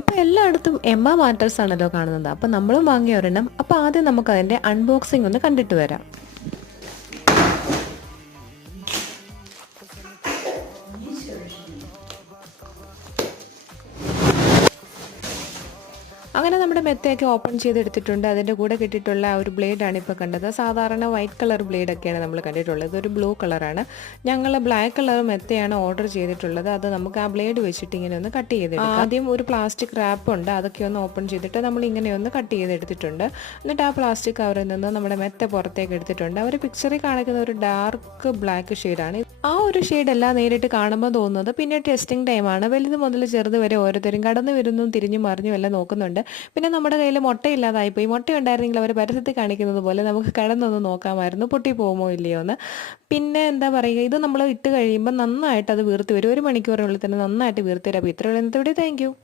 ഇപ്പൊ എല്ലായിടത്തും Emma matters ആണല്ലോ കാണുന്നത്. അപ്പൊ നമ്മളും വാങ്ങിയ ഒരെണ്ണം. അപ്പൊ ആദ്യം നമുക്ക് അതിന്റെ അൺബോക്സിംഗ് ഒന്ന് കണ്ടിട്ട് വരാം. അങ്ങനെ നമ്മുടെ മെത്തയൊക്കെ ഓപ്പൺ ചെയ്തെടുത്തിട്ടുണ്ട്. അതിൻ്റെ കൂടെ കിട്ടിയിട്ടുള്ള ആ ഒരു ബ്ലേഡാണ് ഇപ്പോൾ കണ്ടത്. സാധാരണ വൈറ്റ് കളർ ബ്ലേഡൊക്കെയാണ് നമ്മൾ കണ്ടിട്ടുള്ളത്. ഇതൊരു ബ്ലൂ കളറാണ്. ഞങ്ങൾ ബ്ലാക്ക് കളർ മെത്തയാണ് ഓർഡർ ചെയ്തിട്ടുള്ളത്. അത് നമുക്ക് ആ ബ്ലേഡ് വെച്ചിട്ട് ഇങ്ങനെ ഒന്ന് കട്ട് ചെയ്തെടുക്കാം. ആദ്യം ഒരു പ്ലാസ്റ്റിക് റാപ്പ് ഉണ്ട്, അതൊക്കെ ഒന്ന് ഓപ്പൺ ചെയ്തിട്ട് നമ്മൾ ഇങ്ങനെ ഒന്ന് കട്ട് ചെയ്തെടുത്തിട്ടുണ്ട്. എന്നിട്ട് ആ പ്ലാസ്റ്റിക് കവറിൽ നിന്ന് നമ്മുടെ മെത്ത പുറത്തേക്ക് എടുത്തിട്ടുണ്ട്. അവർ പിക്ചറിൽ കാണിക്കുന്ന ഒരു ഡാർക്ക് ബ്ലാക്ക് ഷെയ്ഡാണ്. ആ ഒരു ഷെയ്ഡല്ല നേരിട്ട് കാണുമ്പോൾ തോന്നുന്നത്. പിന്നെ ടെസ്റ്റിംഗ് ടൈമാണ്. വലുത് മുതൽ ചെറുത് വരെ ഓരോരുത്തരും കടന്നു വരുന്നതും തിരിഞ്ഞും മറിഞ്ഞും എല്ലാം നോക്കുന്നുണ്ട്. പിന്നെ നമ്മുടെ കയ്യിൽ മുട്ടയില്ലാതായിപ്പോയി. മുട്ട ഉണ്ടായിരുന്നെങ്കിൽ അവർ പരസ്യത്തിൽ കാണിക്കുന്നത് പോലെ നമുക്ക് കടന്നൊന്ന് നോക്കാമായിരുന്നു പൊട്ടി പോകുമോ ഇല്ലയോ എന്ന്. പിന്നെ എന്താ പറയുക, ഇത് നമ്മൾ ഇട്ട് കഴിയുമ്പോൾ നന്നായിട്ട് അത് വീർത്ത് വരും. 1 മണിക്കൂറിനുള്ളിൽ തന്നെ നന്നായിട്ട് വീർത്ത് വരും. അപ്പോൾ ഇത്രയുള്ള ഇന്നത്തെ വീഡിയോ. Thank you.